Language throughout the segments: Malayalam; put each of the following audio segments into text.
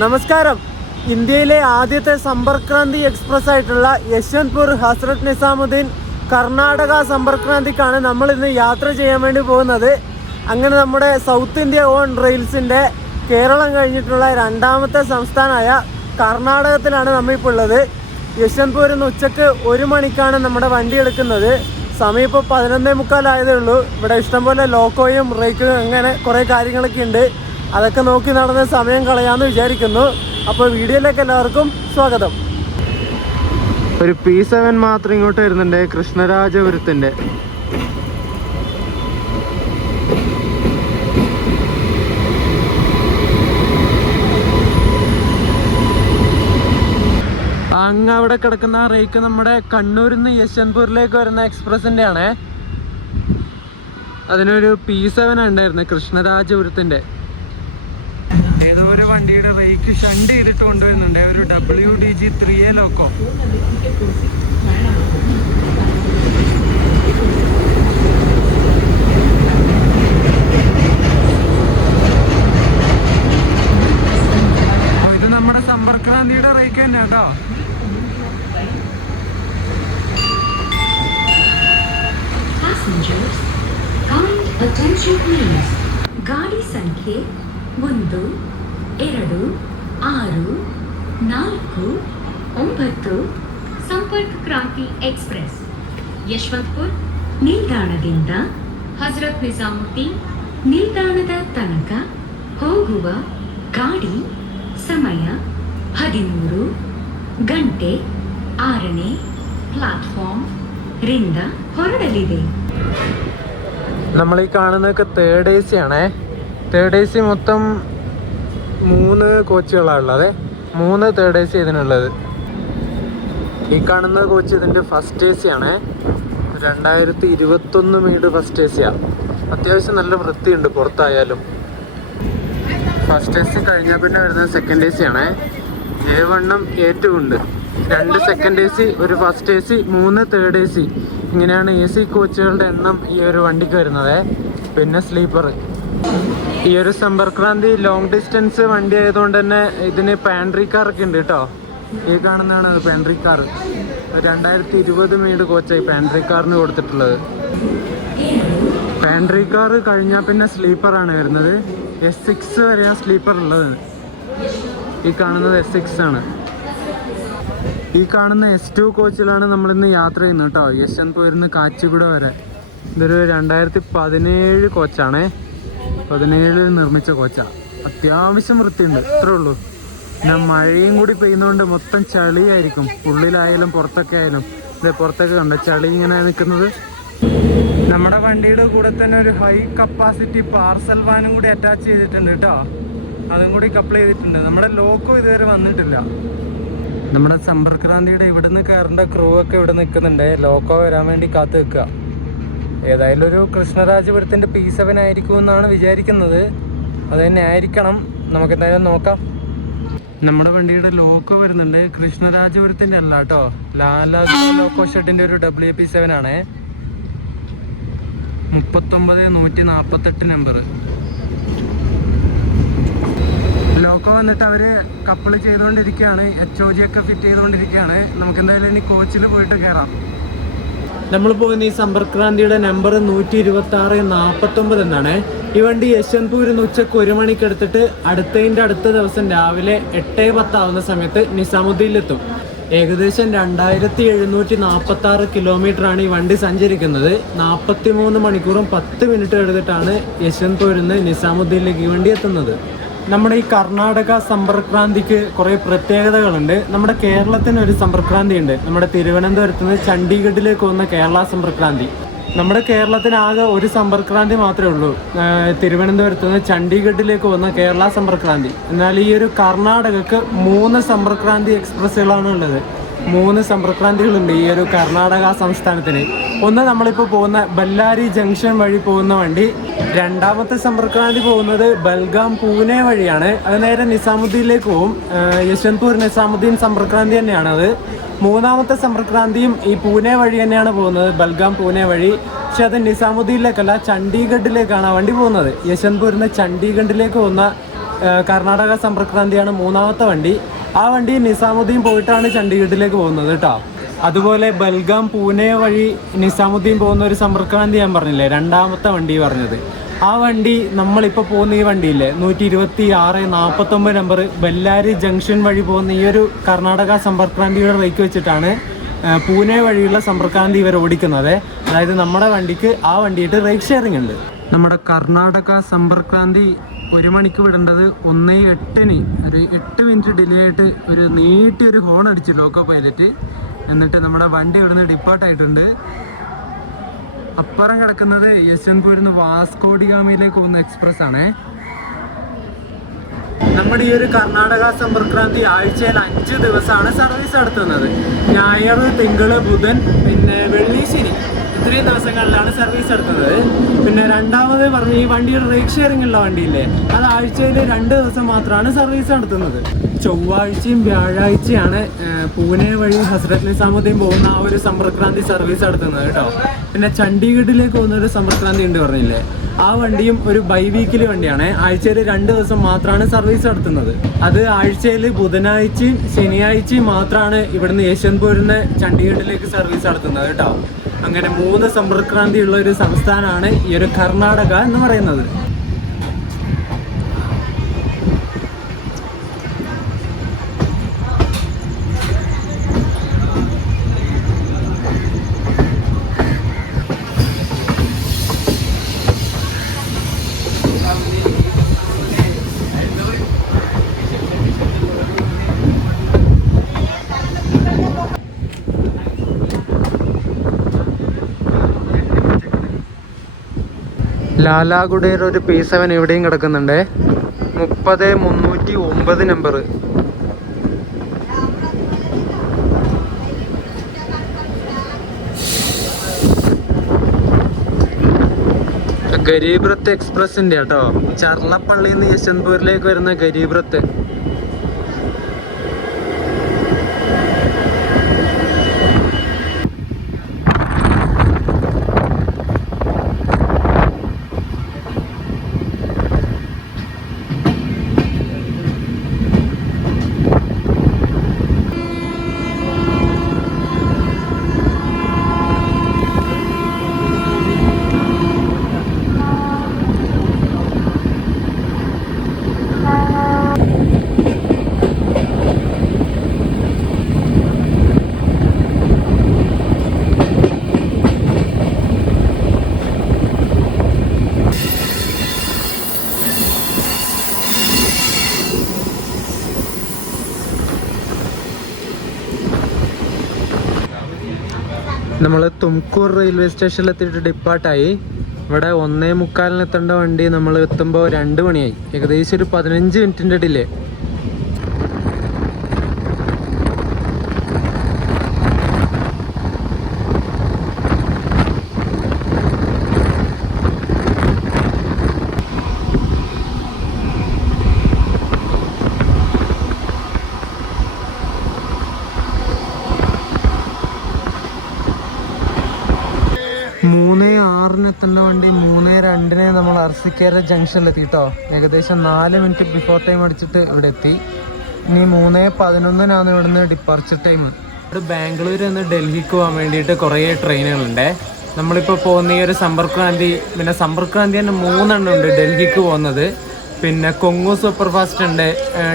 നമസ്കാരം. ഇന്ത്യയിലെ ആദ്യത്തെ സമ്പർക്രാന്തി എക്സ്പ്രസ് ആയിട്ടുള്ള യശ്വന്ത്പൂർ ഹസ്രത്ത് നിസാമുദ്ദീൻ കർണാടക സമ്പർക്രാന്തിക്കാണ് നമ്മൾ ഇന്ന് യാത്ര ചെയ്യാൻ വേണ്ടി പോകുന്നത്. അങ്ങനെ നമ്മുടെ സൗത്ത് ഇന്ത്യ ഓൺ റെയിൽസിൻ്റെ കേരളം കഴിഞ്ഞിട്ടുള്ള രണ്ടാമത്തെ സംസ്ഥാനമായ കർണാടകത്തിലാണ് നമ്മളിപ്പോൾ ഉള്ളത്. യശ്വന്ത്പൂരിൽ നിന്ന് ഉച്ചക്ക് 1 മണിക്കാണ് നമ്മുടെ വണ്ടി എടുക്കുന്നത്. സമയം ഇപ്പോൾ 11:45 ആയതേ ഉള്ളൂ. ഇവിടെ ഇഷ്ടംപോലെ ലോക്കോയും റേക്കും അങ്ങനെ കുറേ കാര്യങ്ങളൊക്കെ ഉണ്ട്. അതൊക്കെ നോക്കി നടന്ന് സമയം കളയാമെന്ന് വിചാരിക്കുന്നു. അപ്പോൾ വീഡിയോയിലേക്ക് എല്ലാവർക്കും സ്വാഗതം. ഒരു P7 മാത്രം ഇങ്ങോട്ട് വരുന്നുണ്ട്, കൃഷ്ണരാജപുരത്തിൻ്റെ. അങ്ങ് അവിടെ കിടക്കുന്ന ആ റേക്ക് നമ്മുടെ കണ്ണൂരിൽ നിന്ന് യശ്വന്ത്പൂരിലേക്ക് വരുന്ന എക്സ്പ്രസിൻ്റെ ആണ്. അതിനൊരു P7 ഉണ്ടായിരുന്നു, കൃഷ്ണരാജപുരത്തിൻ്റെ. ഏതോ ഒരു വണ്ടിയുടെ റേക്ക് ഷണ്ട് ചെയ്തിട്ട് കൊണ്ടുവരുന്നുണ്ട്, ഒരു WDG 3A ലോക്കോ. ഇത് നമ്മുടെ സമ്പർക്രാന്തിയുടെ റേക്ക് തന്നെ കേട്ടോ. ಗಾಡಿ ಸಂಖ್ಯೆ 1, 2, 6, 4, 9 ಸಂಪರ್ಕ ಕ್ರಾಂತಿ ಎಕ್ಸ್ಪ್ರೆಸ್ ಯಶವಂತಪುರ ನಿಲ್ದಾಣದಿಂದ ಹಜರತ್ ನಿಜಾಮುದ್ದೀನ್ ನಿಲ್ದಾಣದ ತನಕ ಹೋಗುವ ಗಾಡಿ ಸಮಯ 13 ಗಂಟೆ 6ನೇ ಪ್ಲಾಟ್ಫಾರ್ಮ್ ರಿಂದ ಹೊರಡಲಿದೆ. നമ്മൾ ഈ കാണുന്നതൊക്കെ തേർഡ് AC ആണേ. തേർഡ് AC മൊത്തം 3 കോച്ചുകളാണ് ഉള്ളത്. 3 തേർഡ് AC ഇതിനുള്ളത്. ഈ കാണുന്ന കോച്ച് ഇതിൻ്റെ ഫസ്റ്റ് AC ആണ്. 2021 മെയ്ഡ് ഫസ്റ്റ് AC ആണ്. അത്യാവശ്യം നല്ല വൃത്തിയുണ്ട് പുറത്തായാലും. ഫസ്റ്റ് AC കഴിഞ്ഞാൽ പിന്നെ വരുന്നത് സെക്കൻഡ് AC ആണ്. A1ഉം A2 ഉണ്ട്. 2 സെക്കൻഡ് AC, ഒരു ഫസ്റ്റ് AC, 3 തേർഡ് AC. ഇങ്ങനെയാണ് AC കോച്ചുകളുടെ എണ്ണം ഈ ഒരു വണ്ടിക്ക് വരുന്നത്. പിന്നെ സ്ലീപ്പർ. ഈ ഒരു സമ്പർക്രാന്തി ലോങ് ഡിസ്റ്റൻസ് വണ്ടി ആയതുകൊണ്ട് തന്നെ ഇതിന് പാൻട്രി കാറൊക്കെ ഉണ്ട് കേട്ടോ. ഈ കാണുന്നതാണ് പാൻട്രി കാർ. 2020 മെയ്ഡ് കോച്ചായി പാൻട്രി കാറിന് കൊടുത്തിട്ടുള്ളത്. പാൻട്രി കാർ കഴിഞ്ഞാൽ പിന്നെ സ്ലീപ്പറാണ് വരുന്നത്. S6 വരെയാണ് സ്ലീപ്പർ ഉള്ളത്. ഈ കാണുന്നത് S6 ആണ്. ഈ കാണുന്ന S2 കോച്ചിലാണ് നമ്മളിന്ന് യാത്ര ചെയ്യുന്നത് കേട്ടോ. യശ്വന്ത്പൂരിൽ നിന്ന് കാച്ചിഗുഡ വരെ. ഇതൊരു 2017 കോച്ചാണേ. 17 നിർമ്മിച്ച കോച്ചാണ്. അത്യാവശ്യം വൃത്തിയുണ്ട്, ഇത്രേ ഉള്ളൂ. പിന്നെ മഴയും കൂടി പെയ്യുന്നതുകൊണ്ട് മൊത്തം ചളിയായിരിക്കും, ഉള്ളിലായാലും പുറത്തൊക്കെ ആയാലും. ഇത് പുറത്തൊക്കെ കണ്ടോ ചളി ഇങ്ങനെ നിൽക്കുന്നത്. നമ്മുടെ വണ്ടിയുടെ കൂടെ തന്നെ ഒരു ഹൈ കപ്പാസിറ്റി പാർസൽ വാനും കൂടി അറ്റാച്ച് ചെയ്തിട്ടുണ്ട് കേട്ടോ. അതും കൂടി കപ്പിൾ ചെയ്തിട്ടുണ്ട്. നമ്മുടെ ലോക്കോ ഇതുവരെ വന്നിട്ടില്ല. നമ്മുടെ സമ്പർക്രാന്തിയുടെ ഇവിടെ നിന്ന് കയറേണ്ട ക്രൂ ഒക്കെ ഇവിടെ നിൽക്കുന്നുണ്ട്, ലോക്കോ വരാൻ വേണ്ടി കാത്തു നിൽക്കുക. ഏതായാലും ഒരു കൃഷ്ണരാജപുരത്തിൻ്റെ P7 ആയിരിക്കും എന്നാണ് വിചാരിക്കുന്നത്. അത് തന്നെ ആയിരിക്കണം. നമുക്ക് എന്തായാലും നോക്കാം. നമ്മുടെ വണ്ടിയുടെ ലോക്കോ വരുന്നുണ്ട്, കൃഷ്ണരാജപുരത്തിൻ്റെ അല്ല കേട്ടോ. ലാലാ ലോക്കോ ഷെഡിൻ്റെ ഒരു WP7 ആണ്. 39148 നമ്പർ ലോക്കോ വന്നിട്ട് അവർ കപ്പിൾ ചെയ്തുകൊണ്ടിരിക്കുകയാണ്. HOG ഒക്കെ ഫിറ്റ് ചെയ്തുകൊണ്ടിരിക്കുകയാണ്. നമുക്ക് എന്തായാലും ഇനി കോച്ചിൽ പോയിട്ട് കയറാം. നമ്മൾ പോകുന്ന ഈ സമ്പർക്രാന്തിയുടെ നമ്പർ 12649 എന്നാണ്. ഈ വണ്ടി യശ്വന്ത്പൂരിൽ നിന്ന് ഉച്ചക്ക് 1 മണിക്ക് എടുത്തിട്ട് അടുത്ത ദിവസം രാവിലെ 8:10 ആവുന്ന സമയത്ത് നിസാമുദ്ദീനിലെത്തും. ഏകദേശം 2746 കിലോമീറ്ററാണ് ഈ വണ്ടി സഞ്ചരിക്കുന്നത്. 43 മണിക്കൂറും 10 മിനിറ്റ് എടുത്തിട്ടാണ് യശ്വന്ത്പൂരിൽ നിന്ന് നിസാമുദ്ദീനിലേക്ക് ഈ വണ്ടി എത്തുന്നത്. നമ്മുടെ ഈ കർണാടക സമ്പർക്രാന്തിക്ക് കുറേ പ്രത്യേകതകളുണ്ട്. നമ്മുടെ കേരളത്തിന് ഒരു സമ്പർക്രാന്തി ഉണ്ട്. നമ്മുടെ തിരുവനന്തപുരത്ത് നിന്ന് ചണ്ഡീഗഡിലേക്ക് പോകുന്ന കേരള സമ്പർക്രാന്തി. നമ്മുടെ കേരളത്തിന് ആകെ ഒരു സമ്പർക്രാന്തി മാത്രമേ ഉള്ളൂ, തിരുവനന്തപുരത്ത് നിന്ന് ചണ്ഡീഗഡിലേക്ക് പോകുന്ന കേരള സമ്പർക്രാന്തി. എന്നാൽ ഈ ഒരു കർണാടകക്ക് 3 സമ്പർക്രാന്തി എക്സ്പ്രസ്സുകളാണ് ഉള്ളത്. 3 സമ്പർക്രാന്തികളുണ്ട് ഈ ഒരു കർണാടക സംസ്ഥാനത്തിന്. ഒന്ന് നമ്മളിപ്പോൾ പോകുന്ന ബല്ലാരി ജംഗ്ഷൻ വഴി പോകുന്ന വണ്ടി. രണ്ടാമത്തെ സമ്പർക്രാന്തി പോകുന്നത് ബൽഗാം പൂനെ വഴിയാണ്. അത് നേരെ നിസാമുദ്ദീനിലേക്ക് പോകും. യശ്വന്ത്പൂർ നിസാമുദ്ദീൻ സമ്പർക്രാന്തി തന്നെയാണ് അത്. മൂന്നാമത്തെ സമ്പർക്രാന്തിയും ഈ പൂനെ വഴി തന്നെയാണ് പോകുന്നത്, ബൽഗാം പൂനെ വഴി. പക്ഷെ അത് നിസാമുദ്ദീനിലേക്കല്ല, ചണ്ഡീഗഡിലേക്കാണ് ആ വണ്ടി പോകുന്നത്. യശ്വന്ത്പൂരിൽ നിന്ന് ചണ്ഡീഗഡിലേക്ക് പോകുന്ന കർണാടക സമ്പർക്രാന്തിയാണ് മൂന്നാമത്തെ വണ്ടി. ആ വണ്ടി നിസാമുദ്ദീൻ പോയിട്ടാണ് ചണ്ഡീഗഡിലേക്ക് പോകുന്നത് കേട്ടോ. അതുപോലെ ബൽഗാം പൂനെ വഴി നിസാമുദ്ദീൻ പോകുന്ന ഒരു സമ്പർക്രാന്തി ഞാൻ പറഞ്ഞില്ലേ, രണ്ടാമത്തെ വണ്ടി പറഞ്ഞത്. ആ വണ്ടി നമ്മളിപ്പോൾ പോകുന്ന ഈ വണ്ടിയില്ലേ 126-49 നമ്പർ ബെല്ലാരി ജംഗ്ഷൻ വഴി പോകുന്ന ഈ ഒരു കർണാടക സമ്പർക്രാന്തിയുടെ റേക്ക് വെച്ചിട്ടാണ് പൂനെ വഴിയുള്ള സമ്പർക്രാന്തി ഇവർ ഓടിക്കുന്നത്. അതായത് നമ്മുടെ വണ്ടിക്ക് ആ വണ്ടിയായിട്ട് റേക്ക് ഷെയറിംഗ് ഉണ്ട്. നമ്മുടെ കർണാടക സമ്പർക്രാന്തി 1 മണിക്ക് വിടേണ്ടത് 1:08 ഒരു 8 മിനിറ്റ് ഡിലേ ആയിട്ട് ഒരു നീട്ടിയൊരു ഹോൺ അടിച്ചു ലോക്കോ പൈലറ്റ്. എന്നിട്ട് നമ്മുടെ വണ്ടി ഇവിടുന്ന് ഡിപ്പാർട്ടായിട്ടുണ്ട്. അപ്പുറം കിടക്കുന്നത് യശ്വന്ത്പൂരിൽ നിന്ന് വാസ്കോഡിഗാമയിലേക്ക് പോകുന്ന എക്സ്പ്രസ് ആണ്. നമ്മുടെ ഈ ഒരു കർണാടക സമ്പർക്രാന്തി ആഴ്ചയിൽ 5 ദിവസമാണ് സർവീസ് നടത്തുന്നത്. ഞായർ, തിങ്കൾ, ബുധൻ, പിന്നെ വെള്ളി, ശനി, ഇത്രയും ദിവസങ്ങളിലാണ് സർവീസ് നടത്തുന്നത്. പിന്നെ രണ്ടാമത് പറഞ്ഞ ഈ വണ്ടിയുടെ റേക്ക് ഷെയറിംഗ് ഉള്ള വണ്ടിയില്ലേ, അത് ആഴ്ചയിൽ 2 ദിവസം മാത്രമാണ് സർവീസ് നടത്തുന്നത്. ചൊവ്വാഴ്ചയും വ്യാഴാഴ്ചയാണ് പൂനെ വഴി ഹസ്രത്ത് നിസാമുദ്ദീൻ പോകുന്ന ആ ഒരു സമ്പർക്രാന്തി സർവീസ് നടത്തുന്നത് കേട്ടോ. പിന്നെ ചണ്ഡീഗഡിലേക്ക് പോകുന്ന ഒരു സമ്പർക്രാന്തി ഉണ്ട് പറഞ്ഞില്ലേ, ആ വണ്ടിയും ഒരു ബൈ വീക്കിലി വണ്ടിയാണ്. ആഴ്ചയിൽ 2 ദിവസം മാത്രമാണ് സർവീസ് നടത്തുന്നത്. അത് ആഴ്ചയിൽ ബുധനാഴ്ചയും ശനിയാഴ്ചയും മാത്രമാണ് ഇവിടുന്ന് യശ്വന്ത്പൂരിൽ നിന്ന് ചണ്ഡീഗഡിലേക്ക് സർവീസ് നടത്തുന്നത് കേട്ടോ. അങ്ങനെ 3 സമ്പർക്രാന്തി ഉള്ള ഒരു സംസ്ഥാനമാണ് ഈ ഒരു കർണാടക എന്ന് പറയുന്നത്. ലാലാഗുഡയിൽ ഒരു P7 എവിടെയും കിടക്കുന്നുണ്ട്. 30-309 നമ്പർ. ഗരീബ് രത്ത് എക്സ്പ്രസിന്റെ കേട്ടോ, ചർലപ്പള്ളിയിൽ നിന്ന് യശ്വന്ത്പൂരിലേക്ക് വരുന്ന ഗരീബ് രത്ത്. നമ്മൾ തുംകൂർ റെയിൽവേ സ്റ്റേഷനിലെത്തിയിട്ട് ഡിപ്പാർട്ടായി. ഇവിടെ 1:45 എത്തേണ്ട വണ്ടി നമ്മൾ എത്തുമ്പോൾ 2 മണിയായി. ഏകദേശം ഒരു 15 മിനിറ്റിൻ്റെ ഡിലേ. എത്തേണ്ട വണ്ടി 3:02 നമ്മൾ അർസിക്കേര ജംഗ്ഷനിലെത്തി കേട്ടോ. ഏകദേശം 4 മിനിറ്റ് ബിഫോർ ടൈം അടിച്ചിട്ട് ഇവിടെ എത്തി. ഇനി 3:11 ഇവിടുന്ന് ഡിപ്പാർച്ചർ ടൈം. ഇവിടെ ബാംഗ്ലൂരിൽ നിന്ന് ഡൽഹിക്ക് പോകാൻ വേണ്ടിയിട്ട് കുറേ ട്രെയിനുകളുണ്ട്. നമ്മളിപ്പോൾ പോകുന്ന ഈ ഒരു സമ്പർക്രാന്തി, പിന്നെ സമ്പർക്രാന്തി തന്നെ 3 എണ്ണം ഉണ്ട് ഡൽഹിക്ക് പോകുന്നത്. പിന്നെ കൊങ്ങു സൂപ്പർ ഫാസ്റ്റ് ഉണ്ട്,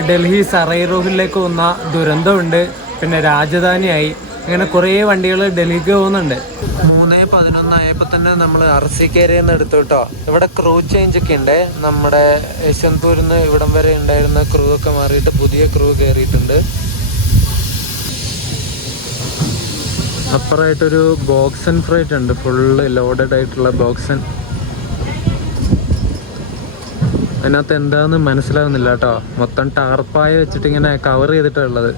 ഡൽഹി സറൈ റോഹിലേക്ക് പോകുന്ന ദുരന്തം ഉണ്ട്, പിന്നെ രാജധാനിയായി, ഇങ്ങനെ കുറേ വണ്ടികൾ ഡൽഹിക്ക് പോകുന്നുണ്ട്. 3:11 ആയപ്പോൾ തന്നെ നമ്മൾ അർസിക്കേരയിൽ നിന്ന് എടുത്തു കേട്ടോ. ഇവിടെ ക്രൂ ചേഞ്ച് ഒക്കെ ഉണ്ട്. നമ്മുടെ യശ്വന്ത്പൂരിൽ നിന്ന് ഇവിടം വരെ ഉണ്ടായിരുന്ന ക്രൂ ഒക്കെ മാറിയിട്ട് പുതിയ ക്രൂ കയറിയിട്ടുണ്ട്. അപ്പുറമായിട്ടൊരു ബോക്സൺ ഫ്രൈറ്റ് ഉണ്ട്, ഫുള്ള് ലോഡഡ് ആയിട്ടുള്ള ബോക്സൺ. അതിനകത്ത് എന്താന്ന് മനസ്സിലാവുന്നില്ല കേട്ടോ. മൊത്തം ടാർപ്പായ വെച്ചിട്ട് ഇങ്ങനെ കവർ ചെയ്തിട്ടുള്ളത്.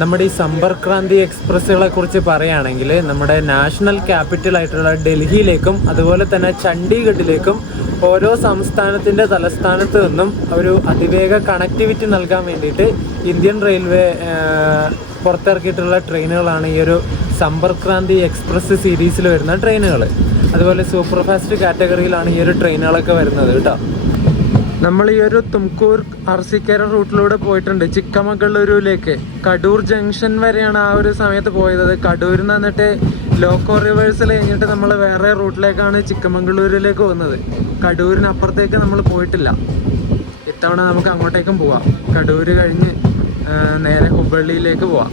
നമ്മുടെ ഈ സമ്പർക്രാന്തി എക്സ്പ്രസ്സുകളെ കുറിച്ച് പറയുകയാണെങ്കിൽ നമ്മുടെ നാഷണൽ ക്യാപിറ്റൽ ആയിട്ടുള്ള ഡൽഹിയിലേക്കും അതുപോലെ തന്നെ ചണ്ഡീഗഡിലേക്കും ഓരോ സംസ്ഥാനത്തിൻ്റെ തലസ്ഥാനത്ത് നിന്നും ഒരു അതിവേഗ കണക്ടിവിറ്റി നൽകാൻ വേണ്ടിയിട്ട് ഇന്ത്യൻ റെയിൽവേ പുറത്തിറക്കിയിട്ടുള്ള ട്രെയിനുകളാണ് ഈ ഒരു സമ്പർക്രാന്തി എക്സ്പ്രസ് സീരീസിൽ വരുന്ന ട്രെയിനുകൾ. അതുപോലെ സൂപ്പർ ഫാസ്റ്റ് കാറ്റഗറിയിലാണ് ഈ ഒരു ട്രെയിനുകളൊക്കെ വരുന്നത് കേട്ടോ. നമ്മൾ ഈ ഒരു തുംകൂർ അർസിക്കര റൂട്ടിലൂടെ പോയിട്ടുണ്ട് ചിക്കമംഗളൂരുവിലേക്ക്. കടൂർ ജംഗ്ഷൻ വരെയാണ് ആ ഒരു സമയത്ത് പോയത്. കടൂരിൽ നിന്ന് വന്നിട്ട് ലോക്കോ റിവേഴ്സിൽ കഴിഞ്ഞിട്ട് നമ്മൾ വേറെ റൂട്ടിലേക്കാണ് ചിക്കമംഗളൂരിലേക്ക് പോകുന്നത്. കടൂരിനപ്പുറത്തേക്ക് നമ്മൾ പോയിട്ടില്ല. ഇത്തവണ നമുക്ക് അങ്ങോട്ടേക്കും പോവാം. കടൂര് കഴിഞ്ഞ് നേരെ ഹുബള്ളിയിലേക്ക് പോവാം.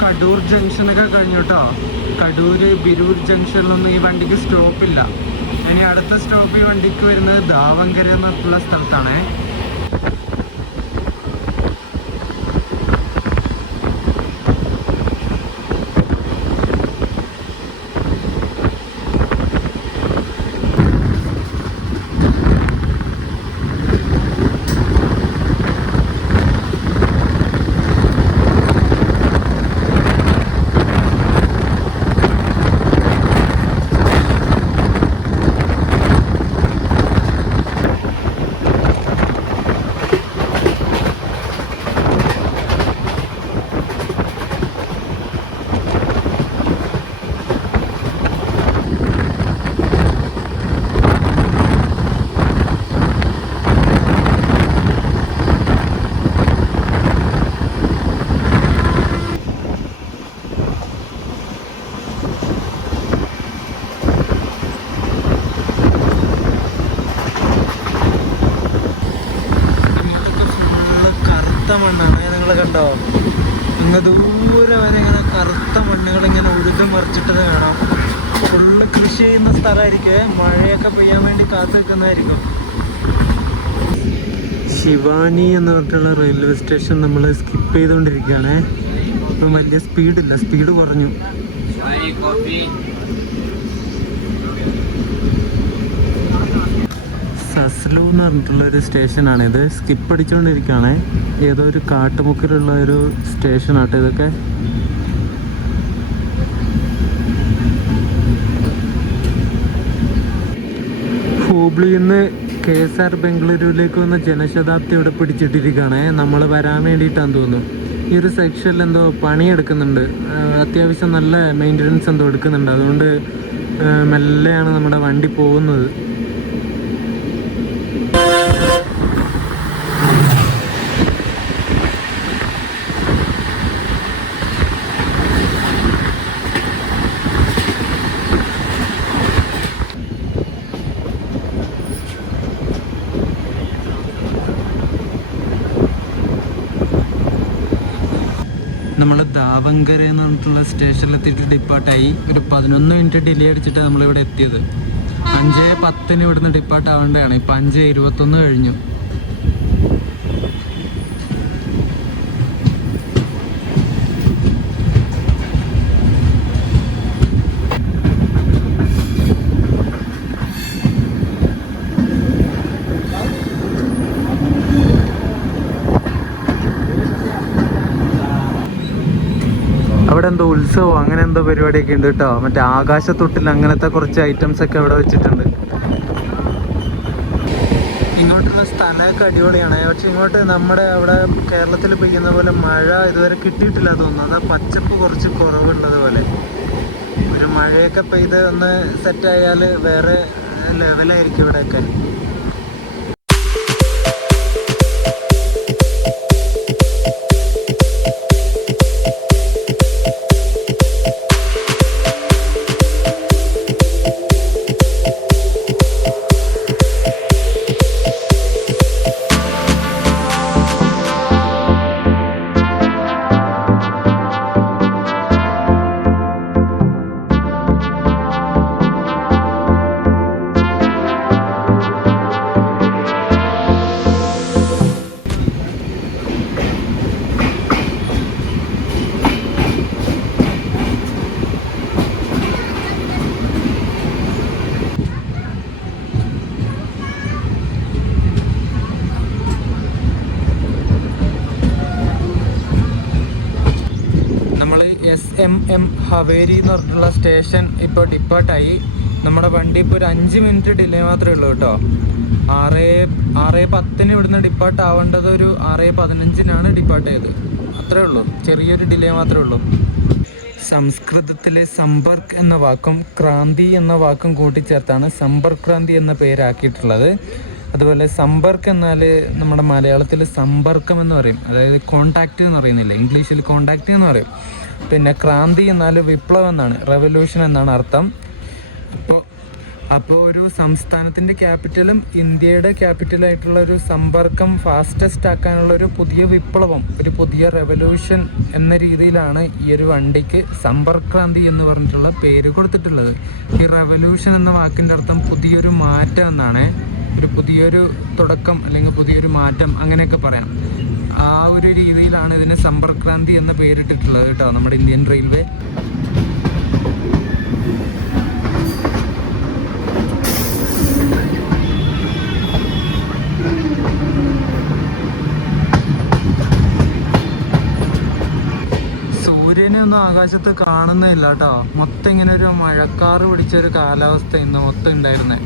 കടൂർ ജംഗ്ഷനൊക്കെ കഴിഞ്ഞു കേട്ടോ. കടൂർ ബിരൂർ ജംഗ്ഷനിലൊന്നും ഈ വണ്ടിക്ക് സ്റ്റോപ്പില്ല. ഇനി അടുത്ത സ്റ്റോപ്പ് ഈ വണ്ടിക്ക് വരുന്നത് ദാവങ്കര എന്നുള്ള സ്ഥലത്താണ്. മണ്ണാണ്, നിങ്ങൾ കണ്ടോ? ഇങ്ങ് ദൂരെ വരെ ഇങ്ങനെ കറുത്ത മണ്ണുകൾ ഇങ്ങനെ ഉഴുത് മറിച്ചിട്ടത് കാണാം. ഫുള്ള് കൃഷി ചെയ്യുന്ന സ്ഥലമായിരിക്കും. മഴയൊക്കെ പെയ്യാൻ വേണ്ടി കാത്തു നിൽക്കുന്നതായിരിക്കും. ശിവാനി എന്ന് പറഞ്ഞിട്ടുള്ള റെയിൽവേ സ്റ്റേഷൻ നമ്മൾ സ്കിപ്പ് ചെയ്തുകൊണ്ടിരിക്കുകയാണ്. ഇപ്പം വലിയ സ്പീഡില്ല, സ്പീഡ് കുറഞ്ഞു. സസ്ലു എന്ന് പറഞ്ഞിട്ടുള്ളൊരു സ്റ്റേഷനാണിത്. സ്കിപ്പ് അടിച്ചുകൊണ്ടിരിക്കുകയാണ്. ഏതോ ഒരു കാട്ടുമുക്കിലുള്ള ഒരു സ്റ്റേഷനാട്ടോ ഇതൊക്കെ. ഹൂബ്ലിയിൽ നിന്ന് KSR ബംഗളൂരുവിലേക്ക് വന്ന ജനശതാബ്ദി ഇവിടെ പിടിച്ചിട്ടിരിക്കുകയാണ്. നമ്മൾ വരാൻ വേണ്ടിയിട്ടാന്ന് തോന്നുന്നു. ഈ ഒരു സെക്ഷനിൽ എന്തോ പണിയെടുക്കുന്നുണ്ട്. അത്യാവശ്യം നല്ല മെയിൻ്റനൻസ് എന്തോ എടുക്കുന്നുണ്ട്. അതുകൊണ്ട് മെല്ലെയാണ് നമ്മുടെ വണ്ടി പോകുന്നത്. നമ്മൾ ദാവങ്കര എന്ന് പറഞ്ഞിട്ടുള്ള സ്റ്റേഷനിലെത്തിയിട്ട് ഡിപ്പാർട്ടായി. ഒരു 11 മിനിറ്റ് ഡിലേ അടിച്ചിട്ട് നമ്മളിവിടെ എത്തിയത്. 5:10 ഇവിടുന്ന് ഡിപ്പാർട്ട് ആവേണ്ടതാണ്. ഇപ്പം 5:21 കഴിഞ്ഞു. അവിടെ എന്തോ ഉത്സവം അങ്ങനെ എന്തോ പരിപാടിയൊക്കെ ഉണ്ട് കേട്ടോ. മറ്റേ ആകാശത്തൊട്ടിൽ അങ്ങനത്തെ കുറച്ച് ഐറ്റംസ് ഒക്കെ അവിടെ വെച്ചിട്ടുണ്ട്. ഇങ്ങോട്ടുള്ള സ്ഥലമൊക്കെ അടിപൊളിയാണ്. പക്ഷെ ഇങ്ങോട്ട് നമ്മുടെ അവിടെ കേരളത്തിൽ പെയ്യുന്ന പോലെ മഴ ഇതുവരെ കിട്ടിയിട്ടില്ല തോന്നുന്നു. അത് പച്ചപ്പ് കുറച്ച് കുറവുള്ളത് പോലെ. ഒരു മഴയൊക്കെ പെയ്ത് ഒന്ന് സെറ്റായാൽ വേറെ ലെവലായിരിക്കും ഇവിടെയൊക്കെ. HMM ഹവേരി എന്ന് പറഞ്ഞിട്ടുള്ള സ്റ്റേഷൻ ഇപ്പോൾ ഡിപ്പാർട്ടായി. നമ്മുടെ വണ്ടി ഇപ്പോൾ ഒരു 5 മിനിറ്റ് ഡിലേ മാത്രമേ ഉള്ളൂ കേട്ടോ. 6:10 ഇവിടുന്ന് ഡിപ്പാർട്ട് ആവേണ്ടത് ഒരു 6:15 ഡിപ്പാർട്ട് ചെയ്ത്. അത്രേ ഉള്ളൂ, ചെറിയൊരു ഡിലേ മാത്രമേ ഉള്ളൂ. സംസ്കൃതത്തിലെ സമ്പർക്ക് എന്ന വാക്കും ക്രാന്തി എന്ന വാക്കും കൂട്ടിച്ചേർത്താണ് സമ്പർക്ക് ക്രാന്തി എന്ന പേരാക്കിയിട്ടുള്ളത്. അതുപോലെ സമ്പർക്ക് എന്നാൽ നമ്മുടെ മലയാളത്തിൽ സമ്പർക്കം എന്ന് പറയും, അതായത് കോണ്ടാക്റ്റ് എന്ന് പറയുന്നില്ല, ഇംഗ്ലീഷിൽ കോണ്ടാക്റ്റ് എന്ന് പറയും. പിന്നെ ക്രാന്തി എന്നാൽ വിപ്ലവം എന്നാണ്, റെവല്യൂഷൻ എന്നാണ് അർത്ഥം. അപ്പോൾ ഒരു സംസ്ഥാനത്തിൻ്റെ ക്യാപിറ്റലും ഇന്ത്യയുടെ ക്യാപിറ്റലായിട്ടുള്ള ഒരു സമ്പർക്കം ഫാസ്റ്റസ്റ്റ് ആക്കാനുള്ള ഒരു പുതിയ വിപ്ലവം, ഒരു പുതിയ റെവല്യൂഷൻ എന്ന രീതിയിലാണ് ഈ ഒരു വണ്ടിക്ക് സമ്പർക്ക് ക്രാന്തി എന്ന് പറഞ്ഞിട്ടുള്ള പേര് കൊടുത്തിട്ടുള്ളത്. ഈ റെവല്യൂഷൻ എന്ന വാക്കിൻ്റെ അർത്ഥം പുതിയൊരു മാറ്റം എന്നാണ്, ഒരു പുതിയൊരു തുടക്കം അല്ലെങ്കിൽ പുതിയൊരു മാറ്റം അങ്ങനെയൊക്കെ പറയാം. ആ ഒരു രീതിയിലാണ് ഇതിന് സമ്പർക്ക് ക്രാന്തി എന്ന പേരിട്ടിട്ടുള്ളത് കേട്ടോ നമ്മുടെ ഇന്ത്യൻ റെയിൽവേ. സൂര്യനെ ഒന്നും ആകാശത്ത് കാണുന്നില്ല കേട്ടോ. മൊത്തം ഇങ്ങനെ ഒരു മഴക്കാറ് പിടിച്ചൊരു കാലാവസ്ഥ ഇന്ന് മൊത്തം ഉണ്ടായിരുന്നത്.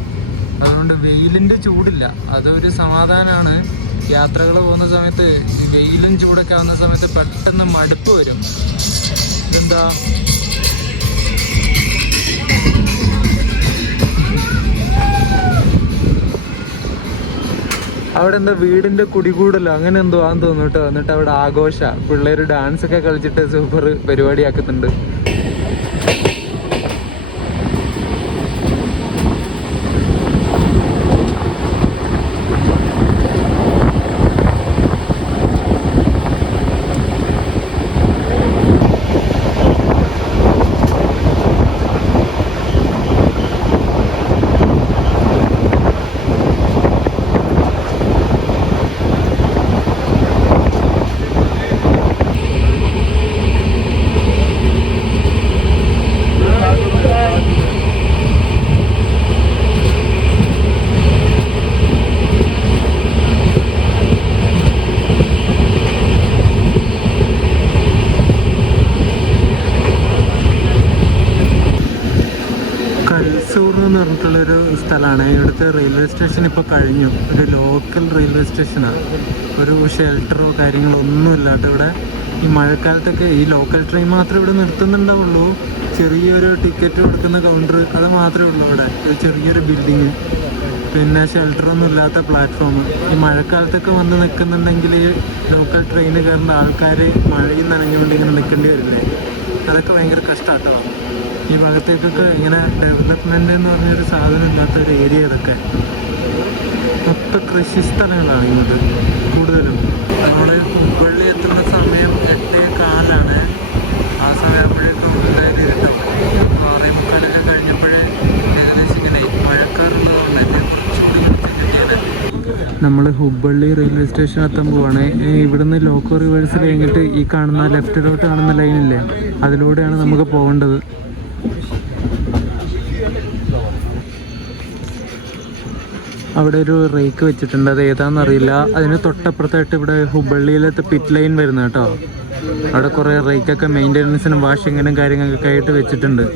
അതുകൊണ്ട് വെയിലിൻ്റെ ചൂടില്ല, അതൊരു സമാധാനമാണ്. യാത്രകൾ പോകുന്ന സമയത്ത് വെയിലും ചൂടൊക്കെ ആവുന്ന സമയത്ത് പെട്ടെന്ന് മടുപ്പ് വരും. ഇതെന്താ അവിടെ എന്താ വീടിൻ്റെ കുടികൂടല്ലോ അങ്ങനെ എന്തോ ആണെന്ന് തോന്നുന്നു കേട്ടോ. എന്നിട്ട് അവിടെ ആഘോഷ പിള്ളേർ ഡാൻസ് ഒക്കെ കളിച്ചിട്ട് സൂപ്പർ പരിപാടിയാക്കുന്നുണ്ട്. എന്ന് പറഞ്ഞിട്ടുള്ളൊരു സ്ഥലമാണ്. ഇവിടുത്തെ റെയിൽവേ സ്റ്റേഷൻ ഇപ്പോൾ കഴിഞ്ഞു. ഒരു ലോക്കൽ റെയിൽവേ സ്റ്റേഷനാണ്. ഒരു ഷെൽട്ടറോ കാര്യങ്ങളോ ഒന്നും ഇല്ലാത്ത ഇവിടെ. ഈ മഴക്കാലത്തൊക്കെ ഈ ലോക്കൽ ട്രെയിൻ മാത്രമേ ഇവിടെ നിർത്തുന്നുണ്ടാവുള്ളൂ. ചെറിയൊരു ടിക്കറ്റ് കൊടുക്കുന്ന കൗണ്ടർ, അത് മാത്രമേ ഉള്ളൂ ഇവിടെ. ഒരു ചെറിയൊരു ബിൽഡിങ്, പിന്നെ ഷെൽട്ടറൊന്നും ഇല്ലാത്ത പ്ലാറ്റ്ഫോം. ഈ മഴക്കാലത്തൊക്കെ വന്ന് നിൽക്കുന്നുണ്ടെങ്കിൽ ലോക്കൽ ട്രെയിൻ കയറുന്ന ആൾക്കാർ മഴയിൽ നനഞ്ഞുകൊണ്ട് ഇങ്ങനെ നിൽക്കേണ്ടി വരില്ലേ? അതൊക്കെ ഭയങ്കര കഷ്ടമാട്ടോ. ഈ ഭാഗത്തേക്കൊക്കെ ഇങ്ങനെ ഡെവലപ്മെൻ്റ് എന്ന് പറഞ്ഞൊരു സാധനം ഇല്ലാത്തൊരു ഏരിയ ഇതൊക്കെ. മൊത്തം കൃഷി സ്ഥലങ്ങളാണ് ഇങ്ങോട്ട് കൂടുതലും. നമ്മൾ ഹുബ്ബള്ളി എത്തുന്ന സമയം 8:15. ആ സമയമാകുമ്പോഴേക്കും ഇരുട്ടും. 6:45 കഴിഞ്ഞപ്പോഴേ ഏകദേശം ഇങ്ങനെ മഴക്കാറുള്ളതുകൊണ്ട് തന്നെ കുറച്ചുകൂടി കിട്ടിയത്. നമ്മൾ ഹുബ്ബള്ളി റെയിൽവേ സ്റ്റേഷൻ എത്താൻ പോവാണ്. ഇവിടുന്ന് ലോക്കോ റിവേഴ്സ് കഴിഞ്ഞിട്ട് ഈ കാണുന്ന ലെഫ്റ്റിലോട്ട് കാണുന്ന ലൈനില്ലേ, അതിലൂടെയാണ് നമുക്ക് പോകേണ്ടത്. അവിടെ ഒരു റേക്ക് വെച്ചിട്ടുണ്ട്, അത് ഏതാണെന്നറിയില്ല. അതിന് തൊട്ടപ്പുറത്തായിട്ട് ഇവിടെ ഹുബ്ബള്ളിയിലത്തെ പിറ്റ് ലൈൻ വരുന്നത് കേട്ടോ. അവിടെ കുറേ റേക്കൊക്കെ മെയിൻ്റെനൻസിനും വാഷിങ്ങിനും കാര്യങ്ങൾക്കൊക്കെ ആയിട്ട് വെച്ചിട്ടുണ്ട്.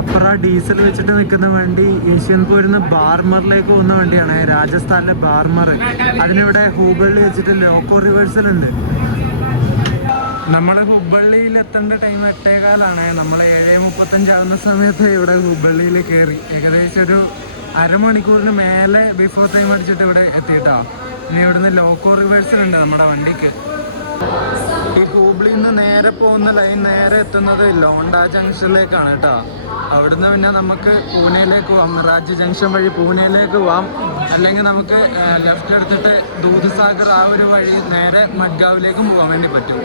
അപ്പുറ ഡീസൽ വെച്ചിട്ട് നിൽക്കുന്ന വണ്ടി യശ്വന്ത്പൂരിൽ നിന്ന് ബാർമറിലേക്ക് പോകുന്ന വണ്ടിയാണ്, രാജസ്ഥാനിലെ ബാർമർ. അതിനിവിടെ ഹുബ്ബള്ളി വെച്ചിട്ട് ലോക്കോ റിവേഴ്സലുണ്ട്. നമ്മൾ ഹുബ്ബള്ളിയിൽ എത്തേണ്ട ടൈം 8:15. നമ്മൾ 7:35 ആവുന്ന സമയത്ത് ഇവിടെ ഹുബ്ബള്ളിയിൽ കയറി. ഏകദേശം ഒരു അരമണിക്കൂറിന് മേലെ ബിഫോർ ടൈം അടിച്ചിട്ട് ഇവിടെ എത്തിയിട്ടോ. ഇനി ഇവിടുന്ന് ലോക്കോ റിവേഴ്സലുണ്ട് നമ്മുടെ വണ്ടിക്ക്. ഈ ഹുബ്ബള്ളിയിൽ നിന്ന് നേരെ പോകുന്ന ലൈൻ നേരെ എത്തുന്നത് ലോണ്ട ജംഗ്ഷനിലേക്കാണ് കേട്ടോ. അവിടുന്ന് പിന്നെ നമുക്ക് പൂനെയിലേക്ക് പോവാം. മിറാജ് ജംഗ്ഷൻ വഴി പൂനെയിലേക്ക് പോവാം. അല്ലെങ്കിൽ നമുക്ക് ലെഫ്റ്റ് എടുത്തിട്ട് ദൂദ്സാഗർ ആ ഒരു വഴി നേരെ മഡ്ഗാവിലേക്കും പോകാൻ വേണ്ടി പറ്റും.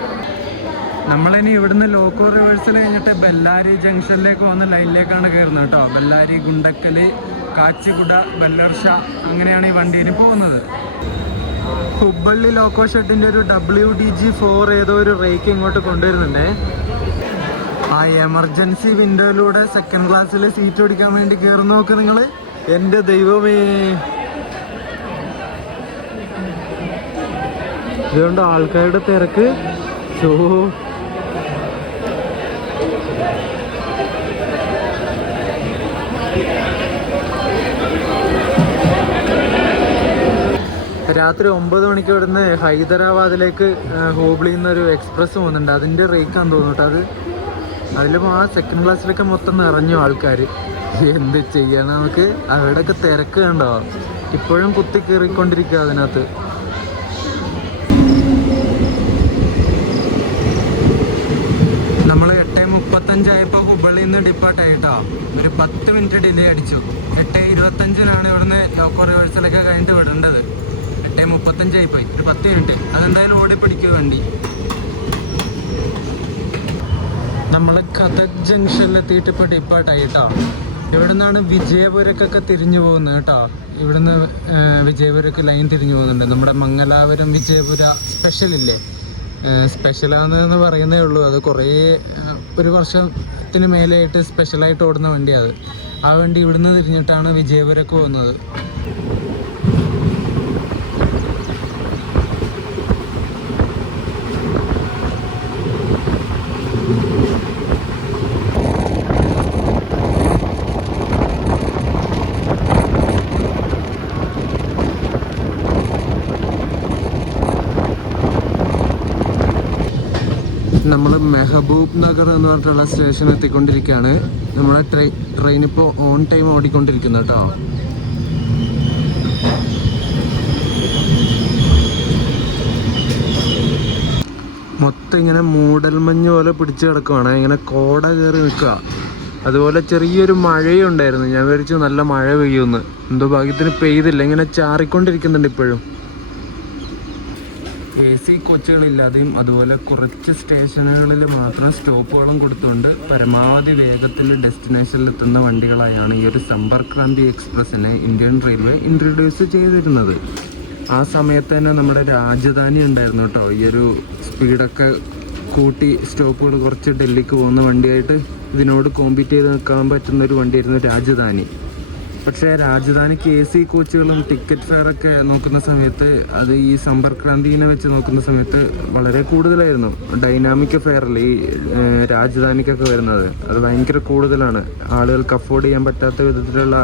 നമ്മളിനി ഇവിടുന്ന് ലോക്കോ റിവേഴ്സൽ കഴിഞ്ഞിട്ട് ബെല്ലാരി ജംഗ്ഷനിലേക്ക് പോകുന്ന ലൈനിലേക്കാണ് കയറുന്നത് കേട്ടോ. ബെല്ലാരി, ഗുണ്ടക്കൽ, കാച്ചിഗുഡ, ബെല്ലർഷ അങ്ങനെയാണ് ഈ വണ്ടിയിൽ പോകുന്നത്. ഹുബ്ബള്ളി ലോക്കോ ഷെഡിൻ്റെ ഒരു WDG4 ഏതോ ഒരു റേക്ക് ഇങ്ങോട്ട് കൊണ്ടുവരുന്നുണ്ടേ. ആ എമർജൻസി വിൻഡോയിലൂടെ സെക്കൻഡ് ക്ലാസ്സിൽ സീറ്റ് പിടിക്കാൻ വേണ്ടി കയറുന്ന നോക്ക് നിങ്ങൾ. എൻ്റെ ദൈവമേ, ഇതുകൊണ്ട് ആൾക്കാരുടെ തിരക്ക്. ഷോ രാത്രി 9 മണിക്ക് ഇവിടുന്ന് ഹൈദരാബാദിലേക്ക് ഹൂബ്ലിയിൽ നിന്നൊരു എക്സ്പ്രസ് പോകുന്നുണ്ട്. അതിൻ്റെ റേക്കാന്ന് തോന്നുന്നു കേട്ടോ. അതിലിപ്പോൾ ആ സെക്കൻഡ് ക്ലാസ്സിലൊക്കെ മൊത്തം നിറഞ്ഞു ആൾക്കാർ. എന്ത് ചെയ്യാൻ നമുക്ക്. അവിടെയൊക്കെ തിരക്ക് കണ്ടോ, ഇപ്പോഴും കുത്തി കയറിക്കൊണ്ടിരിക്കുക അതിനകത്ത്. നമ്മൾ 8:35 ഹുബളിയിൽ നിന്ന് ഡിപ്പാർട്ടായിട്ടോ. ഒരു 10 മിനിറ്റ് ഡിലേ അടിച്ചു. 8:25 ഇവിടുന്ന് ലോക്കോ റിവേഴ്സലൊക്കെ കഴിഞ്ഞിട്ട് വിടേണ്ടത്. 8:35 പോയി, ഒരു 10 മിനിറ്റ്. അതെന്തായാലും ഓടി പിടിക്കുക വണ്ടി. നമ്മൾ കഥക് ജംഗ്ഷനിലെത്തിയിട്ട് ഇപ്പോൾ ഡിപ്പാർട്ടായിട്ടോ. ഇവിടെ നിന്നാണ് വിജയപുരക്കൊക്കെ തിരിഞ്ഞു പോകുന്നത് കേട്ടോ. ഇവിടുന്ന് വിജയപുരക്ക് ലൈൻ തിരിഞ്ഞു പോകുന്നുണ്ട്. നമ്മുടെ മംഗലാപുരം വിജയപുര സ്പെഷ്യലില്ലേ, സ്പെഷ്യലാണെന്ന് പറയുന്നേ ഉള്ളൂ. അത് കുറേ ഒരു വർഷത്തിന് മേലെയായിട്ട് സ്പെഷ്യലായിട്ട് ഓടുന്ന വണ്ടിയാണ് അത്. ആ വണ്ടി ഇവിടുന്ന് തിരിഞ്ഞിട്ടാണ് വിജയപുരക്ക് പോകുന്നത്. നമ്മൾ മെഹബൂബ് നഗർ എന്ന് പറഞ്ഞിട്ടുള്ള സ്റ്റേഷൻ എത്തിക്കൊണ്ടിരിക്കുകയാണ്. നമ്മളെ ട്രെയിൻ ഇപ്പോൾ ഓൺ ടൈം ഓടിക്കൊണ്ടിരിക്കുന്നു കേട്ടോ. മൊത്തം ഇങ്ങനെ മൂടൽമഞ്ഞ് പോലെ പിടിച്ച് കിടക്കുവാണ്. ഇങ്ങനെ കോട കയറി നിൽക്കുക. അതുപോലെ ചെറിയൊരു മഴയും ഉണ്ടായിരുന്നു. ഞാൻ വിചാരിച്ചു നല്ല മഴ പെയ്യുമെന്ന്. എന്തോ ഭാഗ്യത്തിന് പെയ്തില്ല. ഇങ്ങനെ ചാറിക്കൊണ്ടിരിക്കുന്നുണ്ട് ഇപ്പോഴും. AC കോച്ചുകളില്ലാതെയും അതുപോലെ കുറച്ച് സ്റ്റേഷനുകളിൽ മാത്രം സ്റ്റോപ്പുകളും കൊടുത്തുകൊണ്ട് പരമാവധി വേഗത്തിൽ ഡെസ്റ്റിനേഷനിലെത്തുന്ന വണ്ടികളായാണ് ഈ ഒരു സമ്പർക്ക് ക്രാന്തി എക്സ്പ്രസ്സിനെ ഇന്ത്യൻ റെയിൽവേ ഇൻട്രൊഡ്യൂസ് ചെയ്തിരുന്നത്. ആ സമയത്ത് തന്നെ നമ്മുടെ രാജധാനി ഉണ്ടായിരുന്നു കേട്ടോ. ഈ ഒരു സ്പീഡൊക്കെ കൂട്ടി സ്റ്റോപ്പുകൾ കുറച്ച് ഡൽഹിക്ക് പോകുന്ന വണ്ടിയായിട്ട് ഇതിനോട് കോമ്പീറ്റ് ചെയ്ത് നിൽക്കാൻ പറ്റുന്ന ഒരു വണ്ടിയായിരുന്നു രാജധാനി. പക്ഷേ രാജധാനിക്ക് AC കോച്ചുകളും ടിക്കറ്റ് ഫെയറൊക്കെ നോക്കുന്ന സമയത്ത് അത് ഈ സമ്പർക്ക് ക്രാന്തിനെ വെച്ച് നോക്കുന്ന സമയത്ത് വളരെ കൂടുതലായിരുന്നു. ഡൈനാമിക് ഫെയറല്ലേ ഈ രാജധാനിക്കൊക്കെ വരുന്നത്, അത് ഭയങ്കര കൂടുതലാണ്. ആളുകൾക്ക് അഫോർഡ് ചെയ്യാൻ പറ്റാത്ത വിധത്തിലുള്ള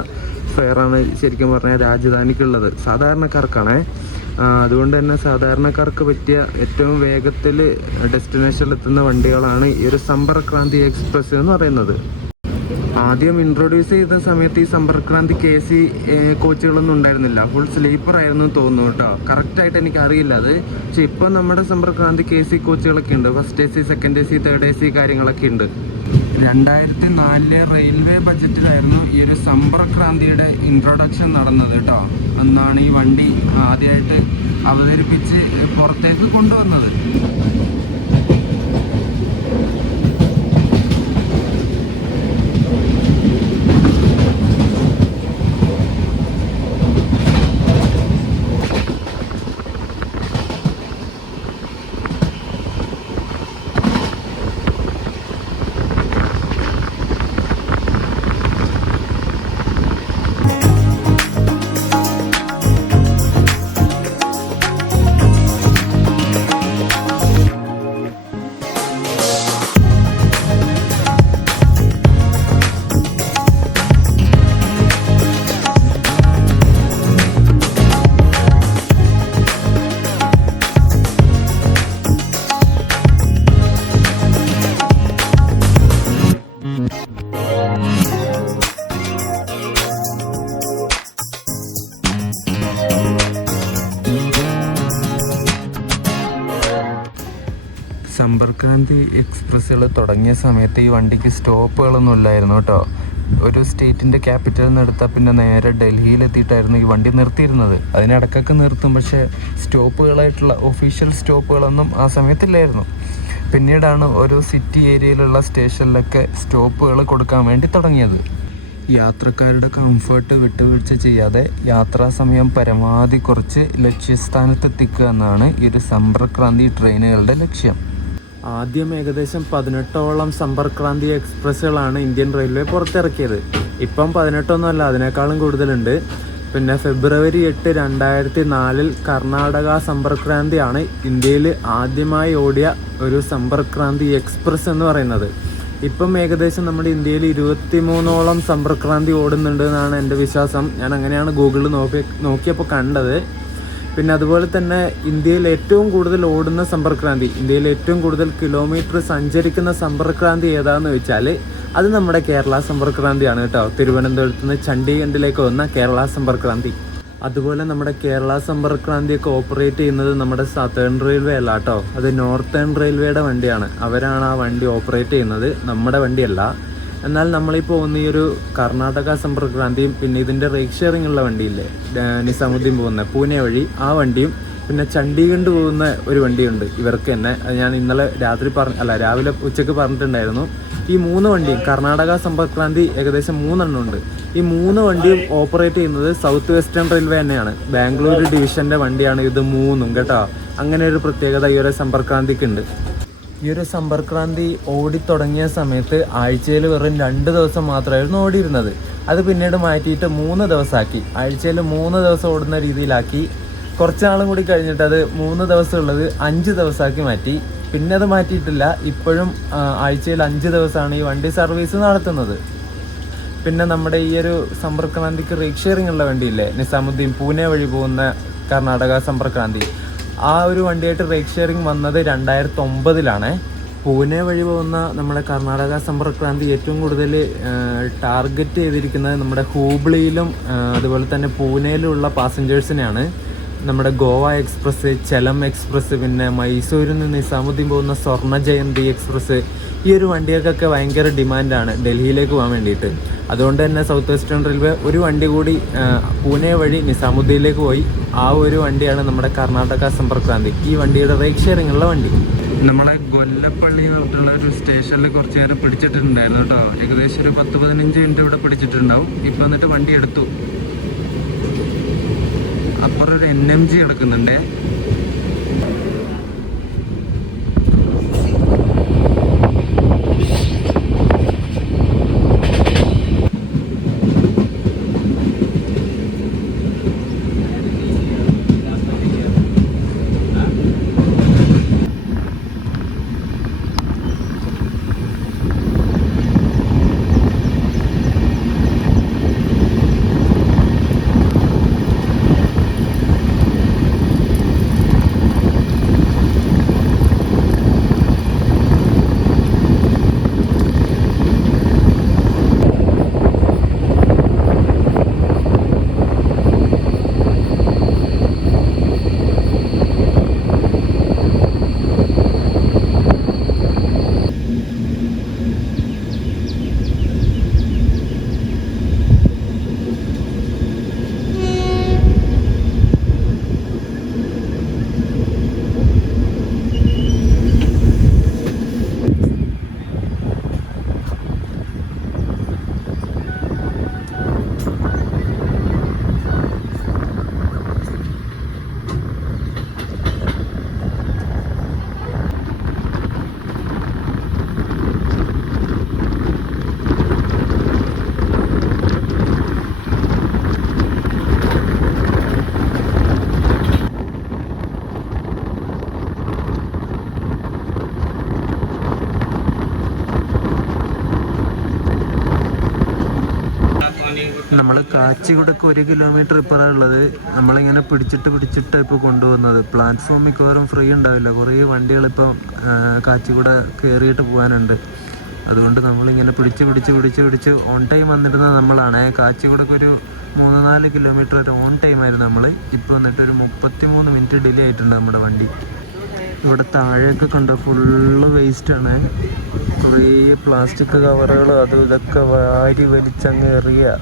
ഫെയറാണ് ശരിക്കും പറഞ്ഞാൽ രാജധാനിക്കുള്ളത്. സാധാരണക്കാർക്കാണേ. അതുകൊണ്ട് തന്നെ സാധാരണക്കാർക്ക് പറ്റിയ ഏറ്റവും വേഗത്തിൽ ഡെസ്റ്റിനേഷനിലെത്തുന്ന വണ്ടികളാണ് ഈ ഒരു സമ്പർക്ക് ക്രാന്തി എക്സ്പ്രസ് എന്ന് പറയുന്നത്. ആദ്യം ഇൻട്രൊഡ്യൂസ് ചെയ്ത സമയത്ത് ഈ സമ്പർക്ക് ക്രാന്തിക്ക് AC കോച്ചുകളൊന്നും ഉണ്ടായിരുന്നില്ല. ഫുൾ സ്ലീപ്പർ ആയിരുന്നു തോന്നുന്നു കേട്ടോ. കറക്റ്റായിട്ട് എനിക്ക് അറിയില്ല അത്. പക്ഷെ ഇപ്പം നമ്മുടെ സമ്പർക്ക് ക്രാന്തിക്ക് AC കോച്ചുകളൊക്കെ ഉണ്ട്. First AC, second AC, third AC കാര്യങ്ങളൊക്കെ ഉണ്ട്. 2004 റെയിൽവേ ബജറ്റിലായിരുന്നു ഈ ഒരു സമ്പർക്ക് ക്രാന്തിയുടെ ഇൻട്രൊഡക്ഷൻ നടന്നത് കേട്ടോ. അന്നാണ് ഈ വണ്ടി ആദ്യമായിട്ട് അവതരിപ്പിച്ച് പുറത്തേക്ക് കൊണ്ടുവന്നത്. സമ്പർക്ക് ക്രാന്തി എക്സ്പ്രസ്സുകൾ തുടങ്ങിയ സമയത്ത് ഈ വണ്ടിക്ക് സ്റ്റോപ്പുകളൊന്നും ഇല്ലായിരുന്നു കേട്ടോ. ഒരു സ്റ്റേറ്റിൻ്റെ ക്യാപിറ്റലിൽ നിന്ന് എടുത്താൽ പിന്നെ നേരെ ഡൽഹിയിലെത്തിയിട്ടായിരുന്നു ഈ വണ്ടി നിർത്തിയിരുന്നത്. അതിനിടക്കൊക്കെ നിർത്തും, പക്ഷേ സ്റ്റോപ്പുകളായിട്ടുള്ള ഒഫീഷ്യൽ സ്റ്റോപ്പുകളൊന്നും ആ സമയത്തില്ലായിരുന്നു. പിന്നീടാണ് ഓരോ സിറ്റി ഏരിയയിലുള്ള സ്റ്റേഷനിലൊക്കെ സ്റ്റോപ്പുകൾ കൊടുക്കാൻ വേണ്ടി തുടങ്ങിയത്. യാത്രക്കാരുടെ കംഫർട്ട് വിട്ടുവീഴ്ച ചെയ്യാതെ യാത്രാ സമയം പരമാവധി കുറച്ച് ലക്ഷ്യസ്ഥാനത്തെത്തിക്കുക എന്നാണ് ഈ ഒരു സമ്പർക്ക് ക്രാന്തി ട്രെയിനുകളുടെ ലക്ഷ്യം. ആദ്യം ഏകദേശം 18ഓളം സമ്പർക്ക് ക്രാന്തി എക്സ്പ്രസ്സുകളാണ് ഇന്ത്യൻ റെയിൽവേ പുറത്തിറക്കിയത്. ഇപ്പം 18ഒന്നുമല്ല, അതിനേക്കാളും കൂടുതലുണ്ട്. പിന്നെ ഫെബ്രുവരി 8, 2004 കർണാടക സമ്പർക്ക് ക്രാന്തിയാണ് ഇന്ത്യയിൽ ആദ്യമായി ഓടിയ ഒരു സമ്പർക്ക് ക്രാന്തി എക്സ്പ്രസ് എന്ന് പറയുന്നത്. ഇപ്പം ഏകദേശം നമ്മുടെ ഇന്ത്യയിൽ 23ഓളം സമ്പർക്ക് ക്രാന്തി ഓടുന്നുണ്ട് എന്നാണ് എൻ്റെ വിശ്വാസം. ഞാൻ അങ്ങനെയാണ് ഗൂഗിളിൽ നോക്കിയപ്പോൾ കണ്ടത്. പിന്നെ അതുപോലെ തന്നെ ഇന്ത്യയിൽ ഏറ്റവും കൂടുതൽ ഓടുന്ന സമ്പർക്ക് ക്രാന്തി, ഇന്ത്യയിൽ ഏറ്റവും കൂടുതൽ കിലോമീറ്റർ സഞ്ചരിക്കുന്ന സമ്പർക്ക് ക്രാന്തി ഏതാണെന്ന് വെച്ചാൽ അത് നമ്മുടെ കേരള സമ്പർക്ക് ക്രാന്തിയാണ് കേട്ടോ. തിരുവനന്തപുരത്ത് നിന്ന് ചണ്ഡീഗഡിലേക്ക് വന്ന കേരള സമ്പർക്ക് ക്രാന്തി. അതുപോലെ നമ്മുടെ കേരള സമ്പർക്ക് ക്രാന്തിയൊക്കെ ഓപ്പറേറ്റ് ചെയ്യുന്നത് നമ്മുടെ സതേൺ റെയിൽവേ അല്ല കേട്ടോ, അത് നോർത്തേൺ റെയിൽവേയുടെ വണ്ടിയാണ്. അവരാണ് ആ വണ്ടി ഓപ്പറേറ്റ് ചെയ്യുന്നത്, നമ്മുടെ വണ്ടിയല്ല. എന്നാൽ നമ്മളീ പോകുന്ന ഈ ഒരു കർണാടക സമ്പർക്ക് ക്രാന്തിയും പിന്നെ ഇതിൻ്റെ റേക്ക് ഷെയറിംഗ് ഉള്ള വണ്ടിയില്ലേ, നിസാമുദ്ദീൻ പോകുന്ന പൂനെ വഴി, ആ വണ്ടിയും പിന്നെ ചണ്ഡീഗഡ് പോകുന്ന ഒരു വണ്ടിയുണ്ട് ഇവർക്ക് തന്നെ. അത് ഞാൻ ഇന്നലെ രാവിലെ ഉച്ചയ്ക്ക് പറഞ്ഞിട്ടുണ്ടായിരുന്നു. ഈ 3 വണ്ടിയും കർണാടക സമ്പർക്ക് ക്രാന്തി ഏകദേശം 3 എണ്ണം ഉണ്ട്. ഈ 3 വണ്ടിയും ഓപ്പറേറ്റ് ചെയ്യുന്നത് സൗത്ത് വെസ്റ്റേൺ റെയിൽവേ തന്നെയാണ്. ബാംഗ്ലൂർ ഡിവിഷൻ്റെ വണ്ടിയാണ് ഇത് 3ഉം കേട്ടോ. അങ്ങനെ ഒരു പ്രത്യേകത ഈ ഒരു സമ്പർക്ക് ക്രാന്തിക്ക് ഉണ്ട്. ഈ ഒരു സമ്പർക്ക് ക്രാന്തി ഓടിത്തുടങ്ങിയ സമയത്ത് ആഴ്ചയിൽ വെറും 2 ദിവസം മാത്രമായിരുന്നു ഓടിയിരുന്നത്. അത് പിന്നീട് മാറ്റിയിട്ട് 3 ദിവസമാക്കി. ആഴ്ചയിൽ 3 ദിവസം ഓടുന്ന രീതിയിലാക്കി. കുറച്ച് നാളും കൂടി കഴിഞ്ഞിട്ട് അത് 3 ദിവസം ഉള്ളത് 5 ദിവസമാക്കി മാറ്റി. പിന്നെ അത് മാറ്റിയിട്ടില്ല. ഇപ്പോഴും ആഴ്ചയിൽ 5 ദിവസമാണ് ഈ വണ്ടി സർവീസ് നടത്തുന്നത്. പിന്നെ നമ്മുടെ ഈ ഒരു സമ്പർക്ക് ക്രാന്തിക്ക് റേക്ക് ഷെയറിംഗ് ഉള്ള വണ്ടിയില്ലേ, നിസാമുദ്ദീൻ പൂനെ വഴി പോകുന്ന കർണാടക സമ്പർക്ക് ക്രാന്തി, ആ ഒരു വണ്ടിയായിട്ട് റേക്ക് ഷെയറിംഗ് വന്നത് 2009 പൂനെ വഴി പോകുന്ന നമ്മുടെ കർണാടക സമ്പർക്ക് ക്രാന്തി ഏറ്റവും കൂടുതൽ ടാർഗറ്റ് ചെയ്തിരിക്കുന്നത് നമ്മുടെ ഹൂബ്ലിയിലും അതുപോലെ തന്നെ പൂനെയിലുള്ള പാസഞ്ചേഴ്സിനെയാണ്. നമ്മുടെ ഗോവ എക്സ്പ്രസ്, ചെലം എക്സ്പ്രസ്, പിന്നെ മൈസൂരിൽ നിന്ന് നിസാമുദ്ദീൻ പോകുന്ന സ്വർണ്ണ ജയന്തി എക്സ്പ്രസ്, ഈ ഒരു വണ്ടികൾക്കൊക്കെ ഭയങ്കര ഡിമാൻഡാണ് ഡൽഹിയിലേക്ക് പോകാൻ വേണ്ടിയിട്ട്. അതുകൊണ്ട് തന്നെ സൗത്ത് വെസ്റ്റേൺ റെയിൽവേ ഒരു വണ്ടി കൂടി പൂനെ വഴി നിസാമുദ്ദീനിലേക്ക് പോയി. ആ ഒരു വണ്ടിയാണ് നമ്മുടെ കർണാടക സമ്പർക്ക് ക്രാന്തി. ഈ വണ്ടിയുടെ റേക്ക് ഷെയറിംഗ് ഉള്ള വണ്ടി. നമ്മളെ ഗൊല്ലപ്പള്ളി പറഞ്ഞിട്ടുള്ള ഒരു സ്റ്റേഷനിൽ കുറച്ച് നേരം പിടിച്ചിട്ടുണ്ടായിരുന്നു കേട്ടോ. ഏകദേശം ഒരു 10-15 മിനിറ്റ് ഇവിടെ പിടിച്ചിട്ടുണ്ടാവും. ഇപ്പം എന്നിട്ട് വണ്ടി എടുത്തു. അപ്പുറം ഒരു NMG കിടക്കുന്നുണ്ടേ. നമ്മൾ കാച്ചിഗുഡക്ക് 1 കിലോമീറ്റർ ഇപ്പുറമുള്ളത്. നമ്മളിങ്ങനെ പിടിച്ചിട്ട് ഇപ്പോൾ കൊണ്ടുവന്നത്. പ്ലാറ്റ്ഫോം മിക്കവാറും ഫ്രീ ഉണ്ടാവില്ല. കുറേ വണ്ടികളിപ്പം കാച്ചിഗുഡ കയറിയിട്ട് പോകാനുണ്ട്. അതുകൊണ്ട് നമ്മളിങ്ങനെ പിടിച്ച് ഓൺ ടൈം വന്നിരുന്നത് നമ്മളാണ്. കാച്ചിഗുഡക്ക് ഒരു 3-4 കിലോമീറ്റർ വരെ ഓൺ ടൈമായിരുന്നു നമ്മൾ. ഇപ്പോൾ വന്നിട്ട് ഒരു 33 മിനിറ്റ് ഡിലേ ആയിട്ടുണ്ട് നമ്മുടെ വണ്ടി. ഇവിടെ താഴെയൊക്കെ കണ്ടോ ഫുള്ള് വേസ്റ്റാണ്. കുറേ പ്ലാസ്റ്റിക് കവറുകൾ അതും ഇതൊക്കെ വാരി വലിച്ചങ്ങ് എറിയുക.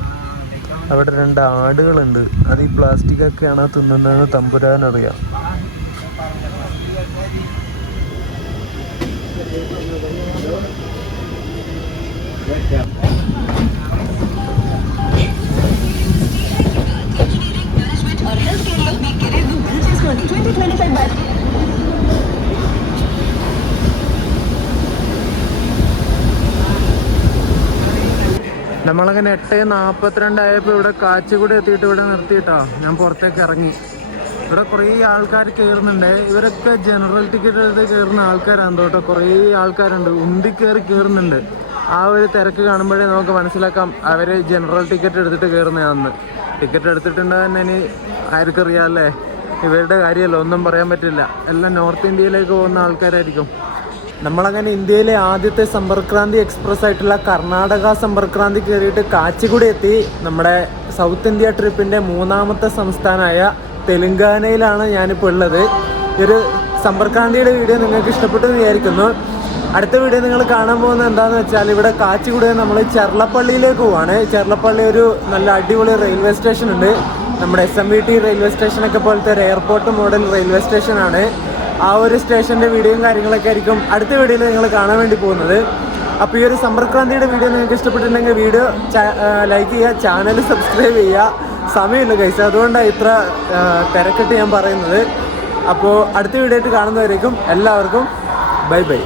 അവിടെ 2 ആടുകളുണ്ട്. അത് ഈ പ്ലാസ്റ്റിക്കൊക്കെയാണോ തിന്നുന്നതെന്ന് തമ്പുരാനറിയാം. നമ്മളങ്ങനെ 8:42 ആയപ്പോൾ ഇവിടെ കാച്ചിക്കുടി എത്തിയിട്ട് ഇവിടെ നിർത്തിയിട്ടോ ഞാൻ പുറത്തേക്ക് ഇറങ്ങി. ഇവിടെ കുറേ ആൾക്കാർ കയറുന്നുണ്ട്. ഇവരൊക്കെ ജനറൽ ടിക്കറ്റ് എടുത്ത് കയറുന്ന ആൾക്കാരാണ് കേട്ടോ. കുറേ ആൾക്കാരുണ്ട്, ഉന്തി കയറി കയറുന്നുണ്ട്. ആ ഒരു തിരക്ക് കാണുമ്പോഴേ നമുക്ക് മനസ്സിലാക്കാം അവർ ജനറൽ ടിക്കറ്റ് എടുത്തിട്ട് കയറുന്നതാണെന്ന്. ടിക്കറ്റ് എടുത്തിട്ടുണ്ടെന്ന് ഇനി ആർക്കറിയാമല്ലേ, ഇവരുടെ കാര്യമല്ല, ഒന്നും പറയാൻ പറ്റില്ല. എല്ലാം നോർത്ത് ഇന്ത്യയിലേക്ക് പോകുന്ന ആൾക്കാരായിരിക്കും. നമ്മളങ്ങനെ ഇന്ത്യയിലെ ആദ്യത്തെ സമ്പർക്രാന്തി എക്സ്പ്രസ് ആയിട്ടുള്ള കർണാടക സമ്പർക്രാന്തി കയറിയിട്ട് കാച്ചിക്കുടി എത്തി. നമ്മുടെ സൗത്ത് ഇന്ത്യ ട്രിപ്പിൻ്റെ 3ാമത്തെ സംസ്ഥാനമായ തെലുങ്കാനയിലാണ് ഞാനിപ്പോൾ ഉള്ളത്. ഈ ഒരു സമ്പർക്രാന്തിയുടെ വീഡിയോ നിങ്ങൾക്ക് ഇഷ്ടപ്പെട്ടു എന്ന് വിചാരിക്കുന്നു. അടുത്ത വീഡിയോ നിങ്ങൾ കാണാൻ പോകുന്നത് എന്താണെന്ന് വെച്ചാൽ ഇവിടെ കാച്ചിക്കുടി നമ്മൾ ചെർളപ്പള്ളിയിലേക്ക് പോവാണ്. ചെർളപ്പള്ളി ഒരു നല്ല അടിപൊളി റെയിൽവേ സ്റ്റേഷൻ ഉണ്ട്. നമ്മുടെ SMVT റെയിൽവേ സ്റ്റേഷനൊക്കെ പോലത്തെ ഒരു എയർപോർട്ട് മോഡൽ റെയിൽവേ സ്റ്റേഷനാണ്. ആ ഒരു സ്റ്റേഷൻ്റെ വീഡിയോയും കാര്യങ്ങളൊക്കെ ആയിരിക്കും അടുത്ത വീഡിയോയിൽ നിങ്ങൾ കാണാൻ വേണ്ടി പോകുന്നത്. അപ്പോൾ ഈ ഒരു സമ്പർക്രാന്തിയുടെ വീഡിയോ നിങ്ങൾക്ക് ഇഷ്ടപ്പെട്ടിട്ടുണ്ടെങ്കിൽ വീഡിയോ ലൈക്ക് ചെയ്യുക, ചാനൽ സബ്സ്ക്രൈബ് ചെയ്യുക. സമയമില്ല ഗൈസ്, അതുകൊണ്ടാണ് ഇത്ര തിരക്കിട്ട് ഞാൻ പറയുന്നത്. അപ്പോൾ അടുത്ത വീഡിയോ ആയിട്ട് കാണുന്നവരേക്കും എല്ലാവർക്കും ബൈ ബൈ.